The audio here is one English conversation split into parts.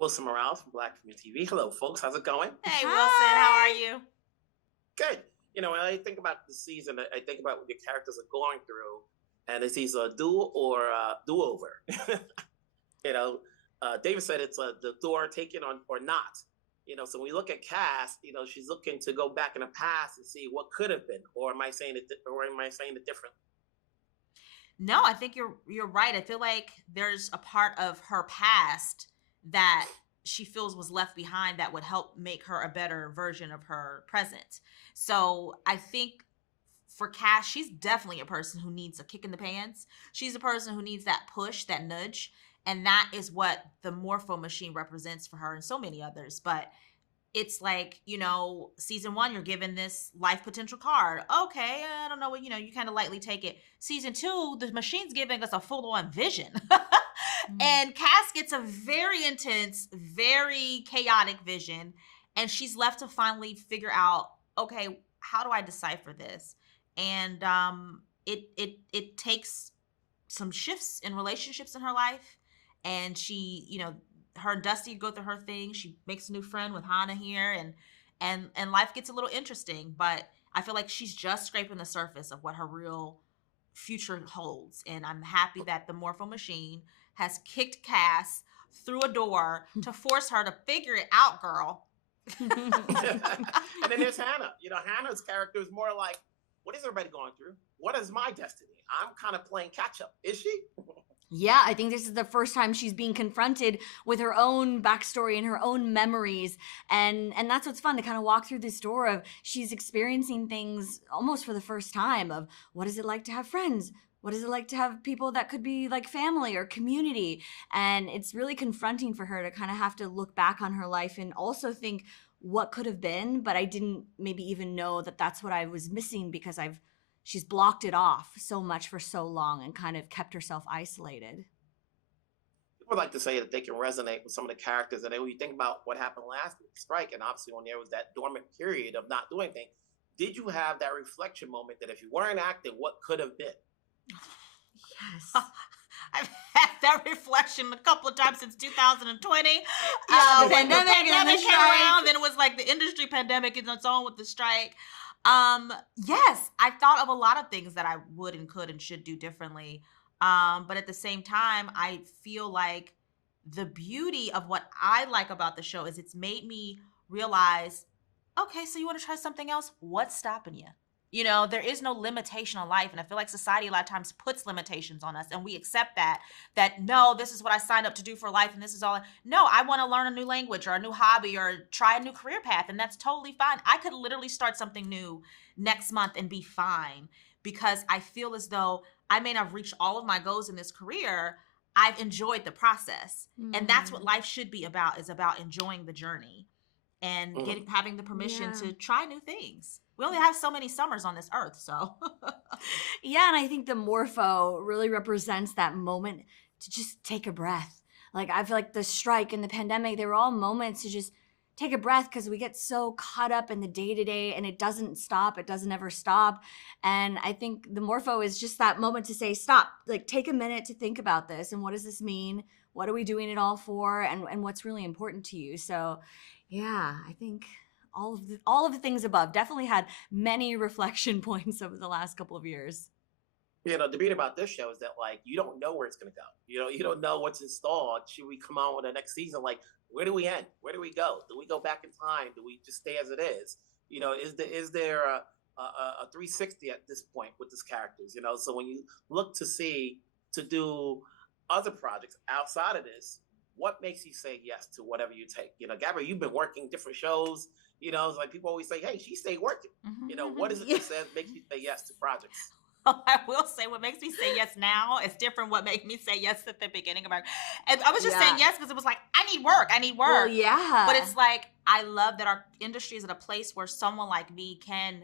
Wilson Morales from Black Community TV. Hello, folks. How's it going? Hey, Wilson. How are you? Good. When I think about the season, I think about what your characters are going through, and it's either a do or a do-over. David said it's the door taken on or not. So when we look at Cass, she's looking to go back in the past and see what could have been, or am I saying it differently? No, I think you're right. I feel like there's a part of her past that she feels was left behind that would help make her a better version of her present. So I think for Cass, she's definitely a person who needs a kick in the pants. She's a person who needs that push, that nudge. And that is what the Morpho machine represents for her and so many others. But it's like, season 1, you're given this life potential card. Okay, I don't know what, you kind of lightly take it. Season 2, the machine's giving us a full-on vision. And Cass gets a very intense, very chaotic vision. And she's left to finally figure out, okay, how do I decipher this? And it takes some shifts in relationships in her life. And she, her and Dusty go through her thing. She makes a new friend with Hana here, and life gets a little interesting. But I feel like she's just scraping the surface of what her real future holds. And I'm happy that the Morpho machine has kicked Cass through a door to force her to figure it out, girl. And then there's Hana. Hana's character is more like, what is everybody going through? What is my destiny? I'm kind of playing catch up. Is she? Yeah, I think this is the first time she's being confronted with her own backstory and her own memories. And that's what's fun, to kind of walk through this door of she's experiencing things almost for the first time of what is it like to have friends? What is it like to have people that could be like family or community? And it's really confronting for her to kind of have to look back on her life and also think what could have been, but I didn't maybe even know that that's what I was missing because she's blocked it off so much for so long and kind of kept herself isolated. People like to say that they can resonate with some of the characters, and then when you think about what happened last week, strike, and obviously when there was that dormant period of not doing anything, did you have that reflection moment that if you weren't acting, what could have been? Yes. I've had that reflection a couple of times since 2020. Yeah, when the pandemic came around, then it was like the industry pandemic in its own with the strike. Yes, I thought of a lot of things that I would and could and should do differently. But at the same time, I feel like the beauty of what I like about the show is it's made me realize, okay, so you want to try something else? What's stopping you? There is no limitation on life. And I feel like society a lot of times puts limitations on us and we accept that no, this is what I signed up to do for life and this is all. No, I want to learn a new language or a new hobby or try a new career path. And that's totally fine. I could literally start something new next month and be fine because I feel as though I may not have reached all of my goals in this career. I've enjoyed the process. And that's what life should be about, is about enjoying the journey and having the permission to try new things. We only have so many summers on this earth, so. Yeah, and I think the Morpho really represents that moment to just take a breath. Like, I feel like the strike and the pandemic, they were all moments to just take a breath because we get so caught up in the day-to-day and it doesn't stop. It doesn't ever stop. And I think the Morpho is just that moment to say, stop, like take a minute to think about this. And what does this mean? What are we doing it all for? And what's really important to you? So yeah, I think all of the things above definitely had many reflection points over the last couple of years. The beauty about this show is that, like, you don't know where it's going to go. You don't know what's installed. Should we come on with the next season? Like, where do we end? Where do we go? Do we go back in time? Do we just stay as it is? Is there a 360 at this point with these characters? So when you look to do other projects outside of this, what makes you say yes to whatever you take? Gabrielle, you've been working different shows. It's like people always say, hey, she stayed working. What is it that makes you say yes to projects? Oh, I will say what makes me say yes now is different what made me say yes at the beginning of our. And I was just saying yes because it was like, I need work. Well, yeah. But it's like, I love that our industry is at a place where someone like me can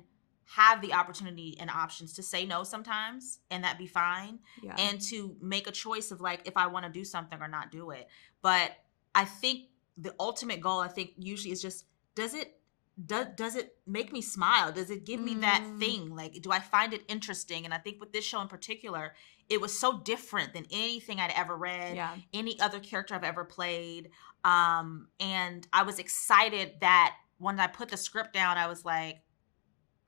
have the opportunity and options to say no sometimes and that be fine. Yeah. And to make a choice of like, if I want to do something or not do it. But I think the ultimate goal, usually is just, does it make me smile? Does it give me that thing? Like, do I find it interesting? And I think with this show in particular, it was so different than anything I'd ever read, any other character I've ever played. And I was excited that when I put the script down, I was like,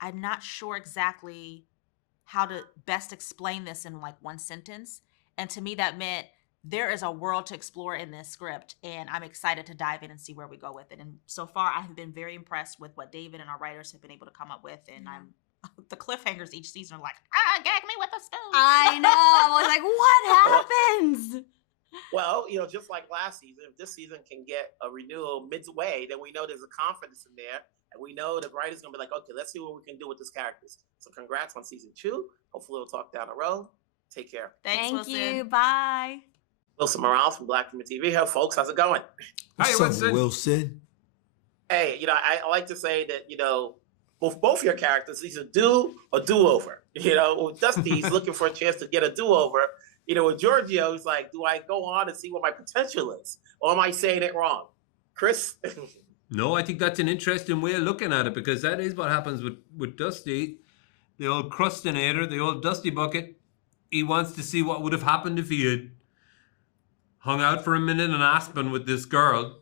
I'm not sure exactly how to best explain this in like one sentence. And to me, that meant there is a world to explore in this script, and I'm excited to dive in and see where we go with it. And so far, I have been very impressed with what David and our writers have been able to come up with. And I'm the cliffhangers each season are like, gag me with a spoon. I know. I was like, what happens? Well, just like last season, if this season can get a renewal midway, then we know there's a confidence in there. And we know the writer's going to be like, okay, let's see what we can do with these characters. So congrats on season 2. Hopefully we'll talk down the road. Take care. Thanks, Thank Wilson. you. Bye. Wilson Morales from Black Women TV. Hey, folks, how's it going? Hi, Wilson. Hey, I like to say that, both your characters, either do or do-over. With Dusty, he's looking for a chance to get a do-over. With Giorgio, he's like, do I go on and see what my potential is? Or am I saying it wrong? Chris? No, I think that's an interesting way of looking at it, because that is what happens with Dusty. The old crustinator, the old Dusty bucket. He wants to see what would have happened if he had hung out for a minute in Aspen with this girl.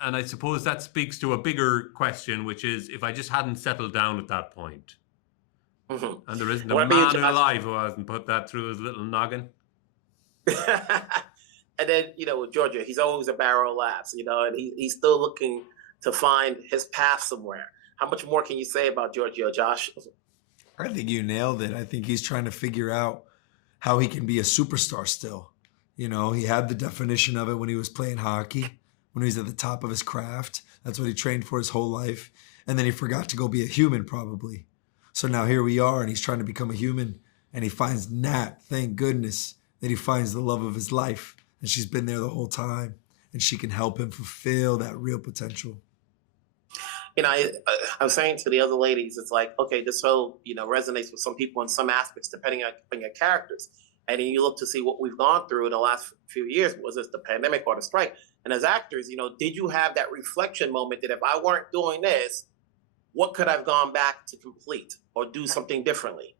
And I suppose that speaks to a bigger question, which is if I just hadn't settled down at that point. Mm-hmm. And there isn't a man alive who hasn't put that through his little noggin. And then, with Giorgio, he's always a barrel of laughs, and he's still looking to find his path somewhere. How much more can you say about Giorgio, Josh? I think you nailed it. I think he's trying to figure out how he can be a superstar still. He had the definition of it when he was playing hockey, when he was at the top of his craft. That's what he trained for his whole life. And then he forgot to go be a human, probably. So now here we are, and he's trying to become a human. And he finds Nat, thank goodness, that he finds the love of his life. And she's been there the whole time. And she can help him fulfill that real potential. I was saying to the other ladies, it's like, okay, this whole, resonates with some people in some aspects, depending on your characters. And then you look to see what we've gone through in the last few years. Was this the pandemic or the strike? And as actors, did you have that reflection moment that if I weren't doing this, what could I have gone back to complete or do something differently?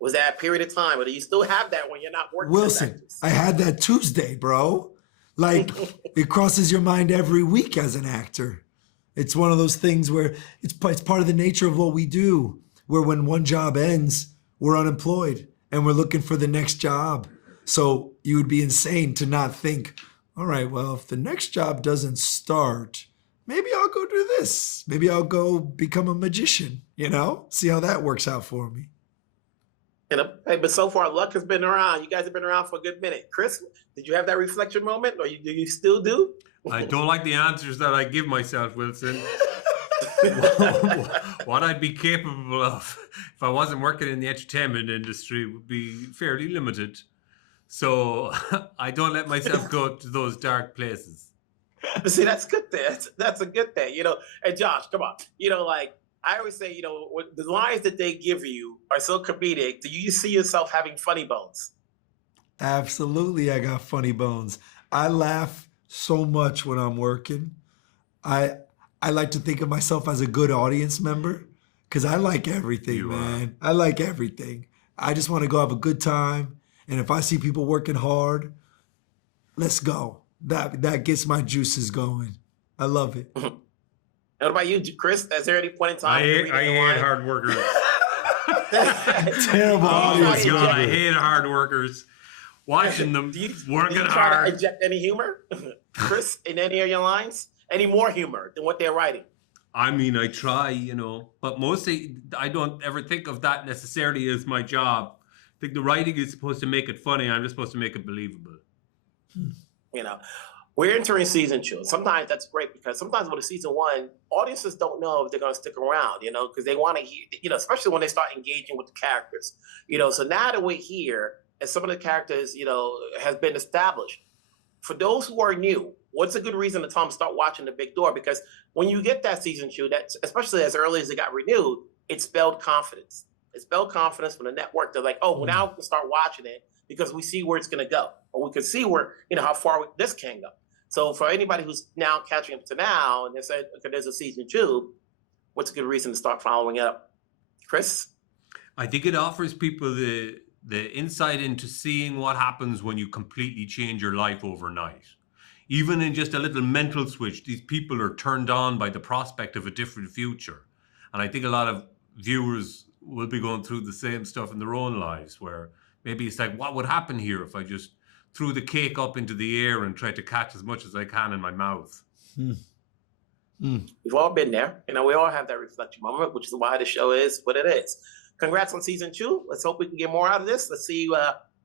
Was that a period of time? Or do you still have that when you're not working? Wilson, I had that Tuesday, bro. Like, it crosses your mind every week as an actor. It's one of those things where it's part of the nature of what we do, where when one job ends, we're unemployed and we're looking for the next job. So you would be insane to not think, all right, well, if the next job doesn't start, maybe I'll go do this. Maybe I'll go become a magician, see how that works out for me. Hey, but so far, luck has been around. You guys have been around for a good minute. Chris, did you have that reflection moment, or do you still do? I don't like the answers that I give myself, Wilson. What I'd be capable of if I wasn't working in the entertainment industry would be fairly limited. So I don't let myself go to those dark places. See, that's good thing. That's a good thing. And Josh, come on. I always say, the lines that they give you are so comedic. Do you see yourself having funny bones? Absolutely, I got funny bones. I laugh so much when I'm working. I like to think of myself as a good audience member because I like everything, man. I like everything. I just want to go have a good time. And if I see people working hard, let's go. That gets my juices going. I love it. What about you, Chris? Is there any point in time? I hate hard workers. Terrible audience. God, I hate hard workers. Watching them working hard. Try to inject any humor, Chris, in any of your lines? Any more humor than what they're writing? I mean, I try, but mostly I don't ever think of that necessarily as my job. I think the writing is supposed to make it funny. I'm just supposed to make it believable. We're entering season 2. Sometimes that's great because sometimes with a season 1, audiences don't know if they're going to stick around, because they want to hear, especially when they start engaging with the characters, So now that we're here and some of the characters, has been established. For those who are new, what's a good reason to tell them start watching The Big Door? Because when you get that season 2, that especially as early as it got renewed, it spelled confidence. It spelled confidence from the network. They're like, oh, well, now we can start watching it because we see where it's going to go, or we can see where, how far this can go. So for anybody who's now catching up to now and they said, okay, there's a season 2, What's a good reason to start following it up? Chris? I think it offers people the insight into seeing what happens when you completely change your life overnight. Even in just a little mental switch, these people are turned on by the prospect of a different future. And I think a lot of viewers will be going through the same stuff in their own lives, where maybe it's like, what would happen here if I just threw the cake up into the air and tried to catch as much as I can in my mouth? We've all been there. We all have that reflection moment, which is why the show is what it is. Congrats on season 2. Let's hope we can get more out of this. Let's see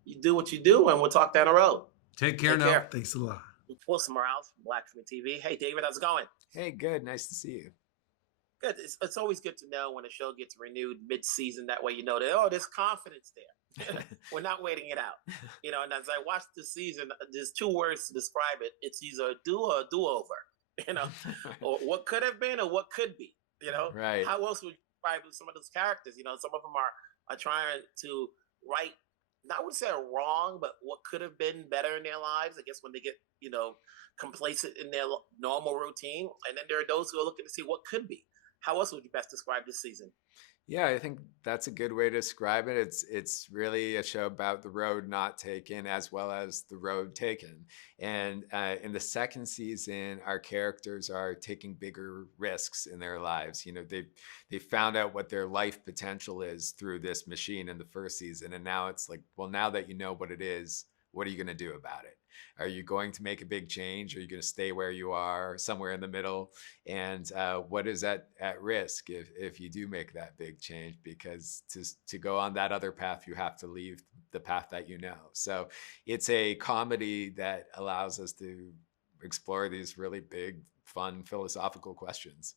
you do what you do, and we'll talk down the road. Take care. Thanks a lot. Wilson Morales from Black Screen TV. Hey, David, how's it going? Hey, good. Nice to see you. Good. It's always good to know when a show gets renewed mid-season. That way you know that, there's confidence there. We're not waiting it out. And as I watch this season, there's 2 words to describe it. It's either a do or a do-over, or what could have been or what could be, Right. How else would you describe some of those characters? Some of them are trying to write, not would say wrong, but what could have been better in their lives, I guess, when they get, complacent in their normal routine. And then there are those who are looking to see what could be. How else would you best describe this season? Yeah, I think that's a good way to describe it. It's really a show about the road not taken as well as the road taken. And in the second season, our characters are taking bigger risks in their lives. They found out what their life potential is through this machine in the first season. And now it's like, well, now that you know what it is, what are you going to do about it? Are you going to make a big change? Are you going to stay where you are, somewhere in the middle? And what is at risk if you do make that big change? Because to go on that other path, you have to leave the path that you know. So it's a comedy that allows us to explore these really big, fun, philosophical questions.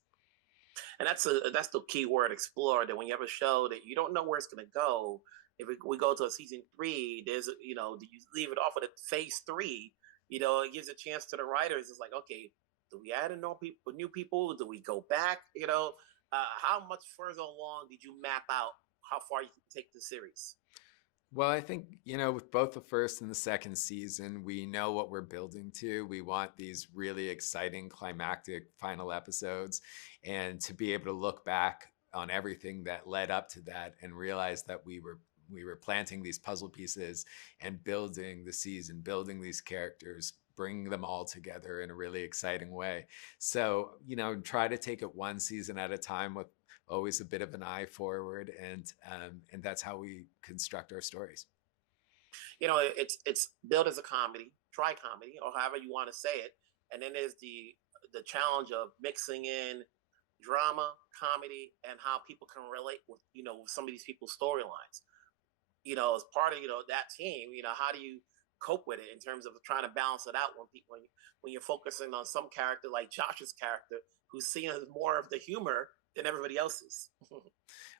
And that's the key word, explore. That when you have a show that you don't know where it's going to go, if we go to a season 3, there's do you leave it off at phase 3? It gives a chance to the writers. It's like, okay, do we add new people? Do we go back? How much further along did you map out how far you can take the series? Well, I think, with both the first and the second season, we know what we're building to. We want these really exciting climactic final episodes, and to be able to look back on everything that led up to that and realize that we were planting these puzzle pieces and building the season, building these characters, bringing them all together in a really exciting way. So, try to take it one season at a time with always a bit of an eye forward, and that's how we construct our stories. It's billed as a comedy, tri-comedy, or however you want to say it, and then there's the challenge of mixing in drama, comedy, and how people can relate with some of these people's storylines. As part of that team, how do you cope with it in terms of trying to balance it out when you're focusing on some character like Josh's character, who's seen as more of the humor than everybody else's?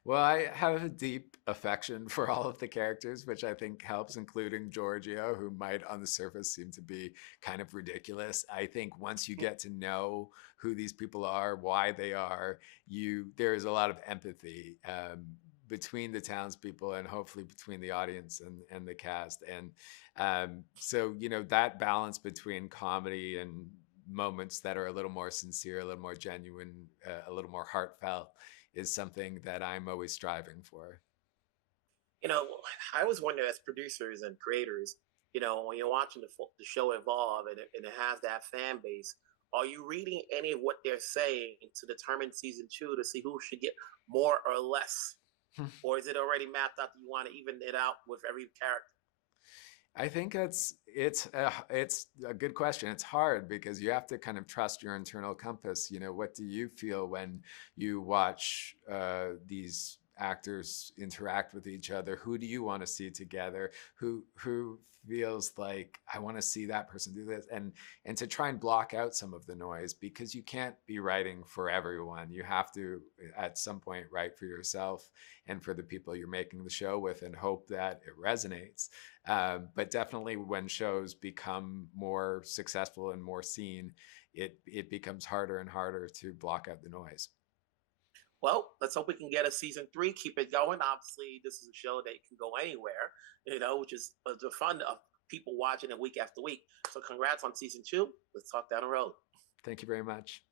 Well, I have a deep affection for all of the characters, which I think helps, including Giorgio, who might on the surface seem to be kind of ridiculous. I think once you get to know who these people are, why they are, there is a lot of empathy between the townspeople and hopefully between the audience and the cast. And so, that balance between comedy and moments that are a little more sincere, a little more genuine, a little more heartfelt is something that I'm always striving for. I always wonder, as producers and creators, when you're watching the show evolve and it has that fan base, are you reading any of what they're saying to determine season 2 to see who should get more or less? Or is it already mapped out that you want to even it out with every character? I think it's a good question. It's hard because you have to kind of trust your internal compass. What do you feel when you watch these actors interact with each other? Who do you want to see together? Who feels like I want to see that person do this? And to try and block out some of the noise, because you can't be writing for everyone. You have to at some point write for yourself and for the people you're making the show with, and hope that it resonates. But definitely when shows become more successful and more seen, it becomes harder and harder to block out the noise. Well, let's hope we can get a season 3, keep it going. Obviously, this is a show that can go anywhere, which is the fun of people watching it week after week. So congrats on season 2. Let's talk down the road. Thank you very much.